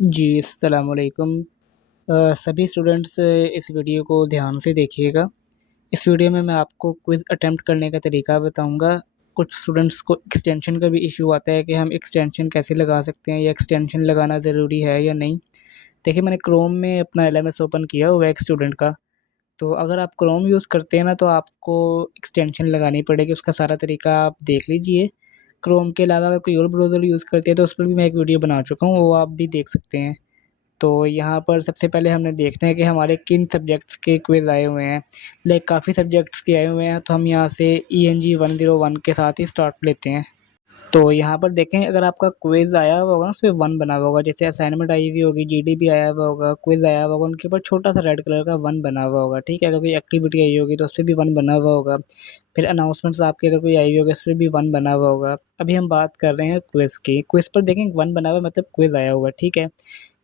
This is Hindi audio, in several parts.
जी, अस्सलाम वालेकुम। सभी स्टूडेंट्स इस वीडियो को ध्यान से देखिएगा। इस वीडियो में मैं आपको क्विज़ अटेम्प्ट करने का तरीका बताऊँगा। कुछ स्टूडेंट्स को एक्सटेंशन का भी इश्यू आता है कि हम एक्सटेंशन कैसे लगा सकते हैं या एक्सटेंशन लगाना ज़रूरी है या नहीं। देखिए, मैंने क्रोम में अपना एलएमएस ओपन किया हुआ है एक स्टूडेंट का। तो अगर आप क्रोम यूज़ करते हैं ना, तो आपको एक्सटेंशन लगानी पड़ेगी, उसका सारा तरीका आप देख लीजिए। क्रोम के अलावा अगर कोई और ब्राउज़र यूज़ करते हैं तो उस पर भी मैं एक वीडियो बना चुका हूँ, वो आप भी देख सकते हैं। तो यहाँ पर सबसे पहले हमने देखना है कि हमारे किन सब्जेक्ट्स के क्विज़ आए हुए हैं। लाइक काफ़ी सब्जेक्ट्स के आए हुए हैं, तो हम यहाँ से ईएनजी 101 के साथ ही स्टार्ट लेते हैं। तो यहाँ पर देखें, अगर आपका क्विज़ आया हुआ होगा ना, उसपे 1 बना हुआ होगा, जैसे असाइनमेंट आई हुई होगी, जीडीबी आया हुआ होगा, क्विज़ आया हुआ होगा, उनके ऊपर छोटा-सा रेड कलर का 1 बना हुआ होगा, ठीक है? अगर कोई एक्टिविटी आई होगी तो उसपे भी 1 बना हुआ होगा। फिर अनाउंसमेंट्स आपकी अगर कोई आई हुई होगी, उसपे भी 1 बना हुआ होगा। अभी हम बात कर रहे हैं क्विज़ की। क्विज़ पर देखें 1 बना हुआ है, मतलब क्विज़ आया हुआ है, ठीक है?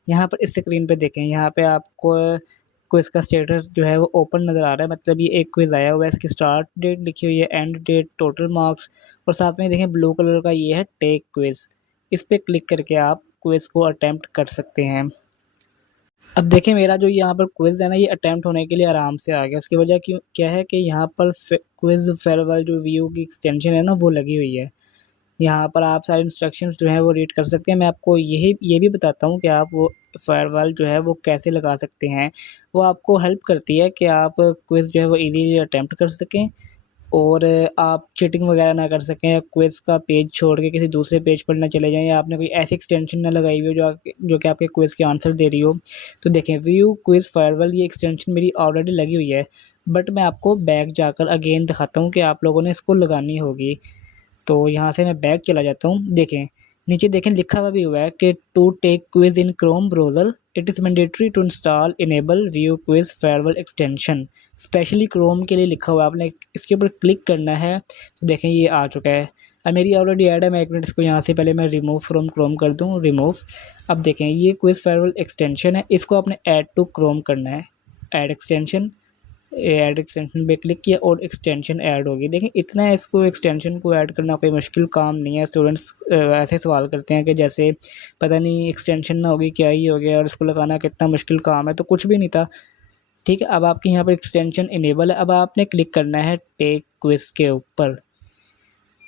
यहाँ पर इस स्क्रीन पे देखें, यहाँ पे आपको क्विज़ का स्टेटस जो है वो ओपन नज़र आ रहा है, मतलब ये एक क्विज़ आया हुआ है, इसकी स्टार्ट डेट लिखी हुई है, एंड डेट, टोटल मार्क्स और साथ में देखें ब्लू कलर का ये है टेक क्विज़। इस पे क्लिक करके आप क्विज़ को अटेम्प्ट कर सकते हैं। अब देखें, मेरा जो यहाँ पर क्विज़ है ना, ये अटेम्प्ट होने के लिए आराम से आ गया। उसकी वजह क्या है कि यहाँ पर क्विज़ फेयरवेल जो व्यू की एक्सटेंशन है ना, वो लगी हुई है। यहाँ पर आप सारे इंस्ट्रक्शंस जो हैं वो रीड कर सकते हैं। मैं आपको ये भी बताता हूँ कि आप वो फायरवॉल जो है वो कैसे लगा सकते हैं। वो आपको हेल्प करती है कि आप क्विज़ जो है वो ईज़िली अटेम्प्ट कर सकें और आप चीटिंग वगैरह ना कर सकें या क्विज़ का पेज छोड़ के किसी दूसरे पेज पर ना चले जाएँ या आपने कोई ऐसी एक्सटेंशन ना लगाई हुई हो जो कि आपके क्विज़ के आंसर दे रही हो। तो देखें, व्यू क्विज़ फायरवॉल ये एक्सटेंशन मेरी ऑलरेडी लगी हुई है, बट मैं आपको बैक जाकर अगेन दिखाता हूँ कि आप लोगों ने इसको लगानी होगी। तो यहाँ से मैं बैक चला जाता हूँ। देखें, नीचे देखें लिखा हुआ भी हुआ है कि to take quiz in Chrome browser it is mandatory to install enable view quiz farewell extension. Specially Chrome के लिए लिखा हुआ है, आपने इसके ऊपर क्लिक करना है। तो देखें, ये आ चुका है। अब मेरी ऑलरेडी ऐड है, मैं 1 मिनट इसको यहाँ से पहले मैं रिमूव फ्रॉम क्रोम कर दूँ, रिमूव। अब देखें, ये क्विज़ फेयरवेल एक्सटेंशन है, इसको आपने ऐड टू क्रोम करना है। ऐड एक्सटेंशन, ऐड एक्सटेंशन पे क्लिक किया और एक्सटेंशन ऐड होगी। देखिए, इतना है, इसको एक्सटेंशन को ऐड करना कोई मुश्किल काम नहीं है। स्टूडेंट्स ऐसे सवाल करते हैं कि जैसे पता नहीं एक्सटेंशन ना होगी क्या ही हो गया और इसको लगाना कितना मुश्किल काम है, तो कुछ भी नहीं था। ठीक है, अब आपके यहाँ पर एक्सटेंशन इनेबल है। अब आपने क्लिक करना है टेक क्विज़ के ऊपर।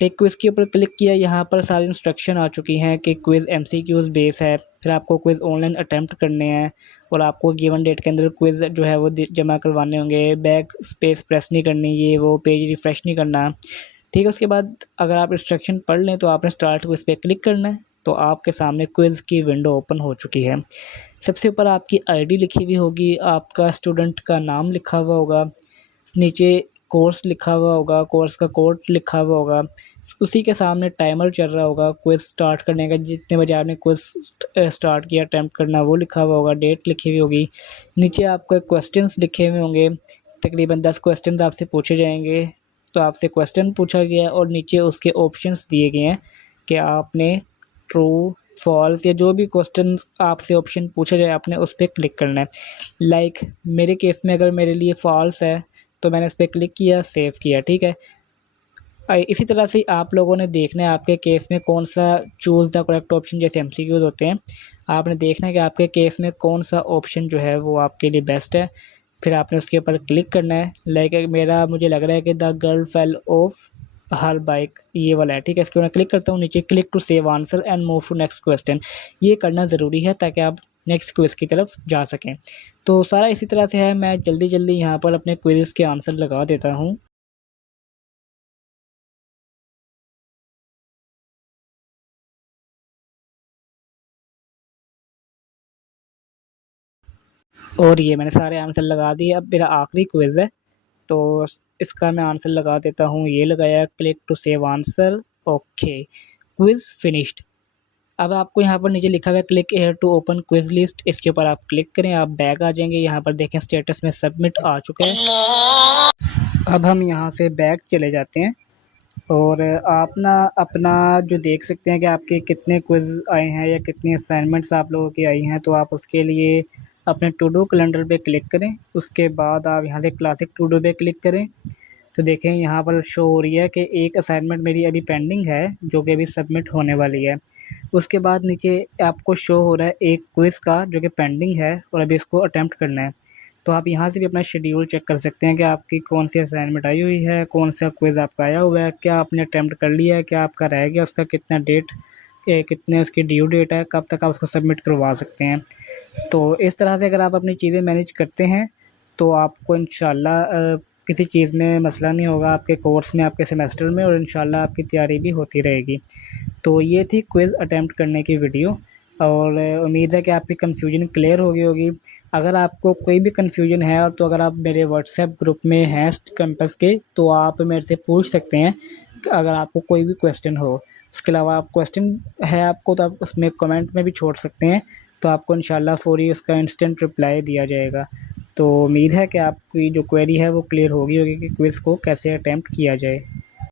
टेक क्विज़ के ऊपर क्लिक किया, यहाँ पर सारी इंस्ट्रक्शन आ चुकी हैं कि क्विज़ एमसीक्यूज़ बेस है। फिर आपको क्विज़ ऑनलाइन अटेम्प्ट करने हैं और आपको गिवन डेट के अंदर क्विज़ जो है वो जमा करवाने होंगे। बैक स्पेस प्रेस नहीं करनी, ये वो पेज रिफ़्रेश नहीं करना। ठीक है, उसके बाद अगर आप इंस्ट्रक्शन पढ़ लें तो आपने स्टार्ट क्विज़ पे क्लिक करना है, तो आपके सामने क्विज़ की विंडो ओपन हो चुकी है। सबसे ऊपर आपकी आईडी लिखी हुई होगी, आपका स्टूडेंट का नाम लिखा हुआ होगा, नीचे कोर्स लिखा हुआ होगा, कोर्स का कोड लिखा हुआ होगा, उसी के सामने टाइमर चल रहा होगा क्विज़ स्टार्ट करने का, जितने बजे आपने क्विज़ स्टार्ट किया अटेम्प्ट करना वो लिखा हुआ होगा, डेट लिखी हुई होगी। नीचे आपके क्वेश्चंस लिखे हुए होंगे, तकरीबन 10 क्वेश्चंस आपसे पूछे जाएंगे। तो आपसे क्वेश्चन पूछा गया है और नीचे उसके ऑप्शंस दिए गए हैं कि आपने ट्रू, फॉल्स या जो भी क्वेश्चन आपसे ऑप्शन पूछा जाए आपने उस पर क्लिक करना है। लाइक मेरे केस में अगर मेरे लिए फॉल्स है तो मैंने इस पर क्लिक किया, सेव किया, ठीक है। इसी तरह से आप लोगों ने देखना है आपके केस में कौन सा चूज़ द करेक्ट ऑप्शन, जैसे एमसीक्यूज होते हैं, आपने देखना है कि आपके केस में कौन सा ऑप्शन जो है वो आपके लिए बेस्ट है। फिर आपने उसके ऊपर क्लिक करना है। लाइक मेरा मुझे लग रहा है कि the girl fell of her bike, ये वाला है, ठीक है। इसके ऊपर क्लिक करता हूँ, नीचे click to save answer and move to next question. ये करना ज़रूरी है ताकि आप नेक्स्ट क्विज़ की तरफ जा सकें। तो सारा इसी तरह से है, मैं जल्दी जल्दी यहाँ पर अपने क्विज़ के आंसर लगा देता हूँ। और ये मैंने सारे आंसर लगा दिए। अब मेरा आखिरी क्विज़ है, तो इसका मैं आंसर लगा देता हूँ, ये लगाया, click to save answer, okay, quiz finished. अब आपको यहाँ पर नीचे लिखा हुआ है click here to open quiz list, इसके ऊपर आप क्लिक करें, आप बैक आ जाएंगे। यहाँ पर देखें स्टेटस में सबमिट आ चुका है। अब हम यहाँ से बैक चले जाते हैं और आप ना अपना जो देख सकते हैं कि आपके कितने क्विज़ आए हैं या कितनी असाइनमेंट्स आप लोगों की आई हैं, तो आप उसके लिए अपने टू डू कैलेंडर पे क्लिक करें। उसके बाद आप यहाँ से क्लासिक टू डू पे क्लिक करें, तो देखें यहाँ पर शो हो रही है कि एक असाइनमेंट मेरी अभी पेंडिंग है जो कि अभी सबमिट होने वाली है। उसके बाद नीचे आपको शो हो रहा है एक क्विज़ का जो कि पेंडिंग है और अभी इसको अटेम्प्ट करना है। तो आप यहाँ से भी अपना शेड्यूल चेक कर सकते हैं कि आपकी कौन सी असाइनमेंट आई हुई है, कौन सा क्विज़ आपका आया हुआ है, क्या आपने अटेम्प्ट कर लिया है, क्या आपका रह गया, उसका कितना डेट कितने उसकी ड्यू डेट है, कब तक आप उसको सबमिट करवा सकते हैं। तो इस तरह से अगर आप अपनी चीज़ें मैनेज करते हैं तो आपको इंशाल्लाह किसी चीज़ में मसला नहीं होगा आपके कोर्स में, आपके सेमेस्टर में, और इंशाल्लाह आपकी तैयारी भी होती रहेगी। तो ये थी क्विज़ अटेम्प्ट करने की वीडियो, और उम्मीद है कि आपकी कन्फ्यूजन क्लियर हो गई होगी। अगर आपको कोई भी कन्फ्यूजन है तो अगर आप मेरे व्हाट्सएप ग्रुप में हैं कैंपस के तो आप मेरे से पूछ सकते हैं अगर आपको कोई भी क्वेश्चन हो। उसके अलावा आप क्वेश्चन है आपको तो आप उसमें कमेंट में भी छोड़ सकते हैं, तो आपको इंशाल्लाह फ़ौरी उसका इंस्टेंट रिप्लाई दिया जाएगा। तो उम्मीद है कि आपकी जो क्वेरी है वो क्लियर हो गई होगी कि क्विज़ को कैसे अटेम्प्ट किया जाए।